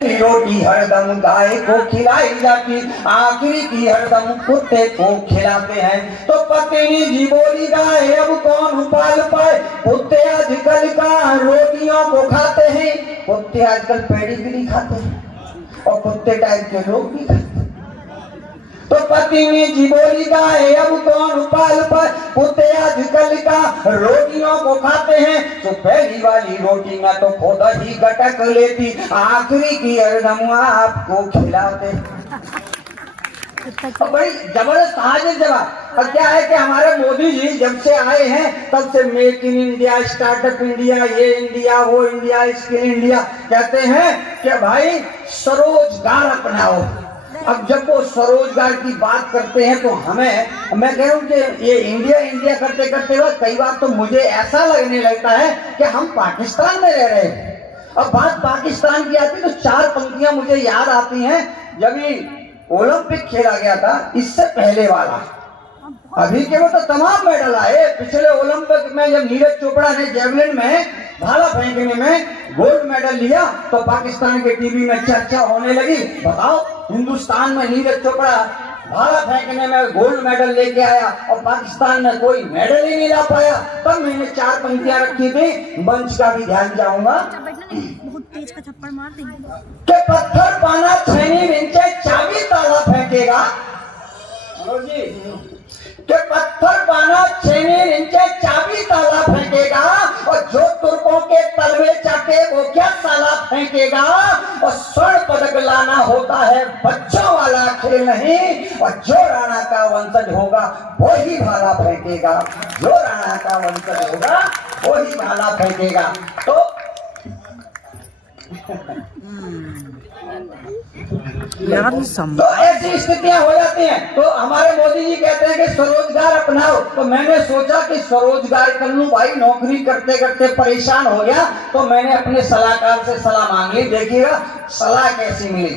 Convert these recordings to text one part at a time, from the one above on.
रोटी हरदम गाय को खिलाई जाती, आखिरी की हरदम कुत्ते को खिलाते हैं। तो पत्नी जी बोली गाय अब कौन पाल पाए, कुत्ते आजकल का रोटियों को खाते हैं। कुत्ते आजकल पेडिग्री खाते हैं और कुत्ते टाइप के लोग भी खाते हैं। तो पत्नी जी बोली गाय अब कौन पाल पाए, कुत्ते आजकल का रोटियों को खाते हैं। तो पहली वाली रोटी में तो खुद ही गटक लेती, आखिरी की हरदम आपको खिलाते। तो बड़ी जबरदस्त हाजिर जवाब। और क्या है कि हमारे मोदी जी जब से आए हैं तब से make in India, startup India, ये इंडिया वो इंडिया, स्किल इंडिया कहते हैं कि भाई स्वरोजगार अपनाओ। अब जब वो स्वरोजगार की बात करते हैं तो मैं कह रहा हूँ कि ये इंडिया इंडिया करते करते हुए कई बार तो मुझे ऐसा लगने लगता है कि हम पाकिस्तान में रह रहे हैं। अब बात पाकिस्तान की आती है तो चार पंक्तियां मुझे याद आती हैं। जब ये ओलंपिक खेला गया था इससे पहले वाला, अभी के वो तो तमाम मेडल आए। पिछले ओलंपिक में जब नीरज चोपड़ा ने जेवलिन में भाला फेंकने में गोल्ड मेडल लिया तो पाकिस्तान के टीवी में चर्चा होने लगी। बताओ, हिंदुस्तान में नीरज चोपड़ा भाला फेंकने में गोल्ड मेडल लेके आया और पाकिस्तान में कोई मेडल ही नहीं ला पाया। तब मैंने चार पंक्तियां रखी थी, मंच का भी ध्यान जाऊंगा। बहुत तेज का थप्पड़ मार देंगे के पत्थर पाना छेनी विंचे चाबी ताला फेंकेगा के पत्थर पाना छेनी विंचे चाबी ताला फेंकेगा। और जो तुर्कों के तलवे चाटे वो क्या ताला फेंकेगा। और स्वर्ण पदक लाना होता है बच्चों वाला खेल नहीं। और जो राणा का वंशज होगा वो ही भाला फेंकेगा, जो राणा का वंशज होगा वो ही भाला फेंकेगा। तो तो ऐसी स्थितियां हो जाती हैं। तो हमारे मोदी जी कहते हैं कि स्वरोजगार अपनाओ। तो मैंने सोचा कि स्वरोजगार कर लूं भाई, नौकरी करते करते परेशान हो गया। तो मैंने अपने सलाहकार से सलाह मांगी। देखिएगा सलाह कैसी मिली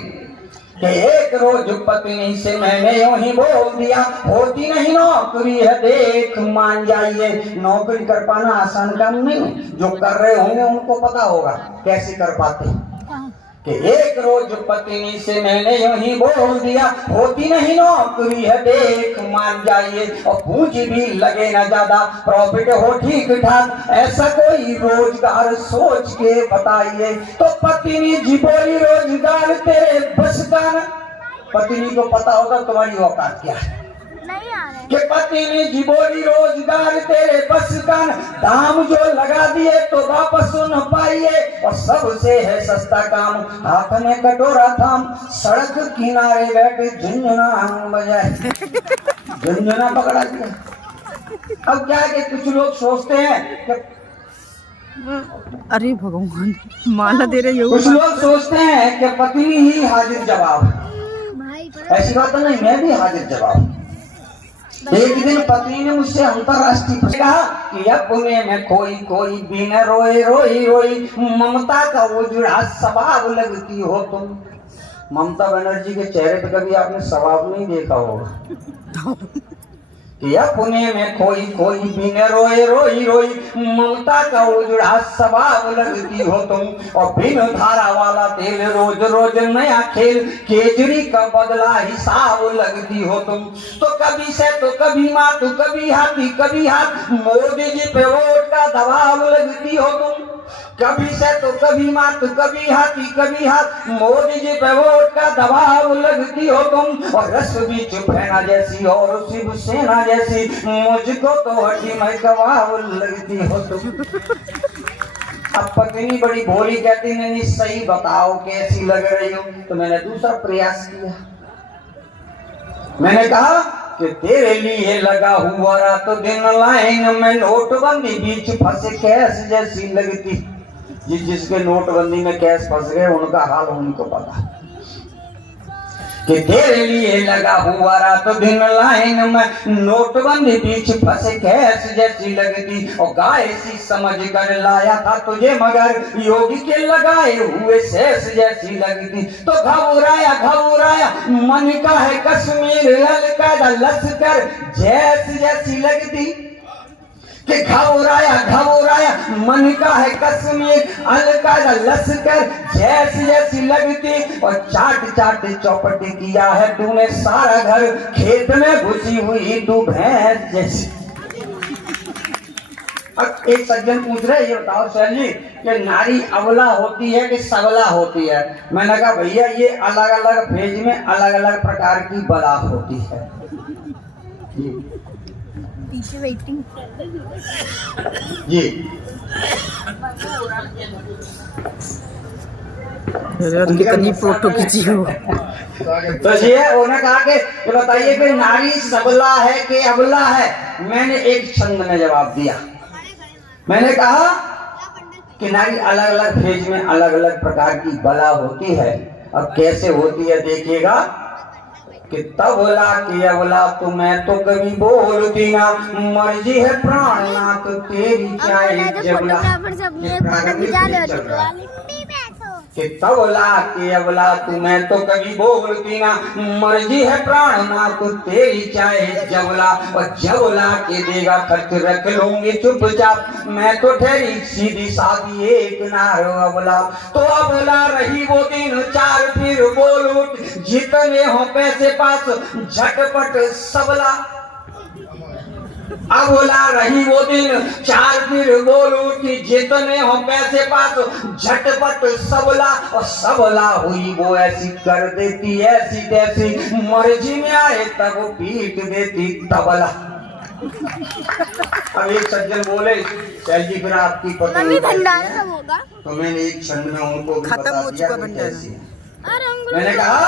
कि एक रोज पत्नी से मैंने यूं ही बोल दिया, होती नहीं नौकरी है देख मान जाइए। नौकरी कर पाना आसान काम नहीं, जो कर रहे होंगे उनको पता होगा कैसे कर पाते। कि एक रोज पत्नी से मैंने यूं ही बोल दिया, होती नहीं नौकरी है देख मान जाइए। और पूंजी भी लगे ना ज्यादा, प्रॉफिट हो ठीक ठाक, ऐसा कोई रोजगार सोच के बताइए। तो पत्नी जी बोली रोजगार तेरे बस का न। पत्नी को पता होगा तुम्हारी औकात क्या है। कि पत्नी जी बोली रोजगार तेरे बस का न, दाम जो लगा दिए तो वापस न पाइए। और सबसे है सस्ता काम, हाथ में कटोरा थाम, सड़क किनारे बैठे झुंझुना बजाए। झुंझुना पकड़ा दिया। अब क्या है कि कुछ लोग सोचते हैं कि अरे भगवान माला दे रहे हो। कुछ लोग सोचते हैं कि पत्नी ही हाजिर जवाब। ऐसी बात नहीं, मैं भी हाजिर जवाब। एक दिन पत्नी ने मुझसे अंतरराष्ट्रीय कहा कि अब पुणे में कोई कोई बिन रोए रोई रोई, ममता का वो जुड़ा स्वभाव लगती हो तुम। ममता बनर्जी के चेहरे पे कभी आपने स्वभाव नहीं देखा होगा। कि अब पुणे में कोई कोई बिन रोए रोई रोई, ममता का उजड़ा स्वभाव लगती हो तुम। और बिन धारा वाला तेल रोज रोज नया खेल, केजरी का बदला हिसाब लगती हो तुम। तो कभी से तो कभी माँ तो कभी हाथी कभी हाथ, मोदी जी पे वोट का दबाव लगती हो तुम। कभी से तो कभी माँ तो कभी हाथी कभी हाथ, मोदी जी पे वोट का दबाव लगती हो तुम। और रस भी चुपैना जैसी और शिवसेना जैसी, मुझको तो हटी मैं कबाव लगती हो तुम। अब पत्नी बड़ी भोली कहती नहीं सही बताओ कैसी लग रही हो। तो मैंने दूसरा प्रयास किया। मैंने कहा कि तेरे लिए लगा हुआ रात दिन लाइन में नोटबंदी बीच फंसे कैस जैसी लगती। जिसके नोटबंदी में कैश फंस गए उनका हाल उनको पता। कि तेरे लिए लगा हुआ रात दिन लाइन में नोटबंदी बीच फंसे कैस जैसी लगती। और गाय सी समझ कर लाया था तुझे मगर योगी के लगाए हुए शेष जैसी लगती। तो घबराया घबराया मन का है कश्मीर हल्का लश्कर जैसी लगती। कि घबराया मन का है कश्मीर अलका लश्कर जैसी जैसी लगती और चाट चौपट किया है तूने सारा घर खेत में घुसी हुई तू भैंस जैसी। अब एक सज्जन पूछ रहे ये बताओ सर जी कि नारी अबला होती है कि सबला होती है? मैंने कहा भैया ये अलग अलग फेज में अलग अलग प्रकार की बला होती है। पीछे वेटिंग जी कितनी फोटो खींची हो। तो ये उन्होंने कहा कि बताइए कि नारी सबला है कि अबला है? मैंने एक छंद में जवाब दिया। मैंने कहा कि नारी अलग अलग फेज में अलग अलग प्रकार की बला होती है। अब कैसे होती है देखिएगा कि तबला की अबला तुम्हें तो कभी बोलती ना, मर्जी है प्राणनाथ तेरी चाहे जबला। कि तबला की अबला तुम्हें तो कभी बोलती ना, मर्जी है प्राणनाथ तेरी चाहे जबला। और जबला के देगा खर्च रख लूंगी चुपचाप, मैं तो ठहरी सीधी सादी एक नारो अबला। तो अबला रही वो दिन चार फिर बोल उठ, जितने हो पैसे पास झटपट सबला। अबला रही वो दिन चार फिर बोल उठी, जितने हो पैसे पास झटपट सबला। और सबला हुई वो ऐसी कर देती ऐसी तैसी, मर्जी में आए तब पीट देती तबला। अब एक सज्जन बोले सर जी फिर आपकी पत्नी तो मैंने एक क्षण में उनको खत्म हो चुका भंडारा। मैंने कहा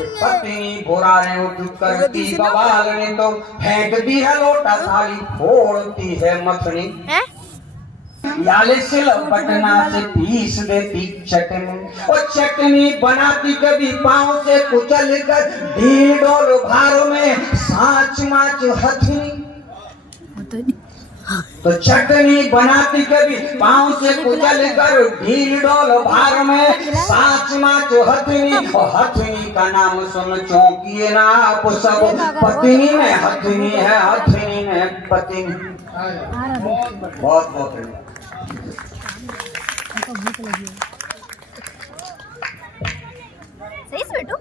पत्नी बोरा ने उठ करती बवाल ने तो फेंक दी है लोटा थाली, फोड़ती है मथनी याले सिल बटना से पीस देती चटनी। और चटनी बनाती कभी पांव से कुचल कर, ढील डोल भारों में सांच माच हथनी। तो चटनी बनाती कभी पांव से कुचल कर, ढील डोल भार में सांच माच हथनी। और हथनी का नाम सुन चौंकिए ना आप सब, पत्नी में हथनी है हथनी में पत्नी। बहुत बहुत सही से बैठो।